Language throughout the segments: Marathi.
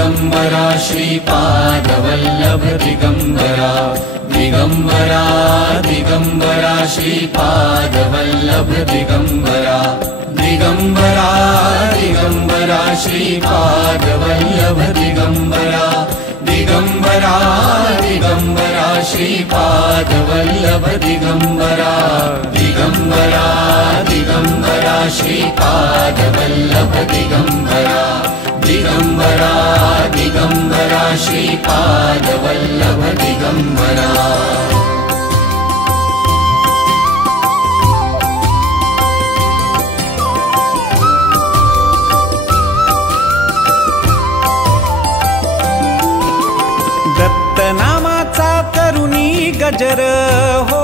दिगंबरा श्रीपादवल्लभ दिगंबरा दिगंबरा दिगंबरा श्रीपादवल्लभ दिगंबरा दिगंबरा दिगंबरा श्रीपादवल्लभ दिगंबरा दिगंबरा दिगंबरा श्रीपादवल्लभ दिगंबरा दिगंबरा दिगंबरा श्रीपादवल्लभ दिगंबरा दिगंबरा दिगंबरा श्रीपादवल्लभ दिगंबरा दत्तनामाचा करुणी गजर हो,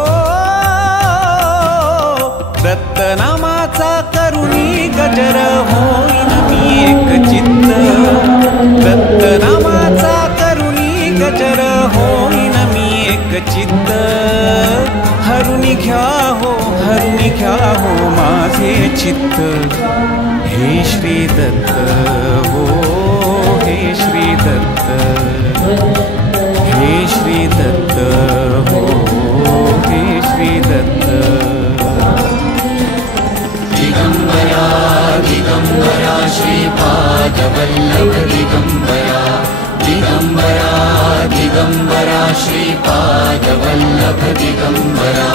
दत्तनामाचा करुणी गजर होईन मी एक चित्त, दत्तनामाचा करुणी गजर होईन मी एक चित्त, हरुनी घ्या हो माझे चित्त, हे श्री दत्त हो, हे श्री दत्त, हे श्री दत्त हो, हे श्री दत्त। दिगंबरा दिगंबरा श्रीपादवल्लभ दिगंबरा दिगंबरा दिगंबरा श्रीपादवल्लभ दिगंबरा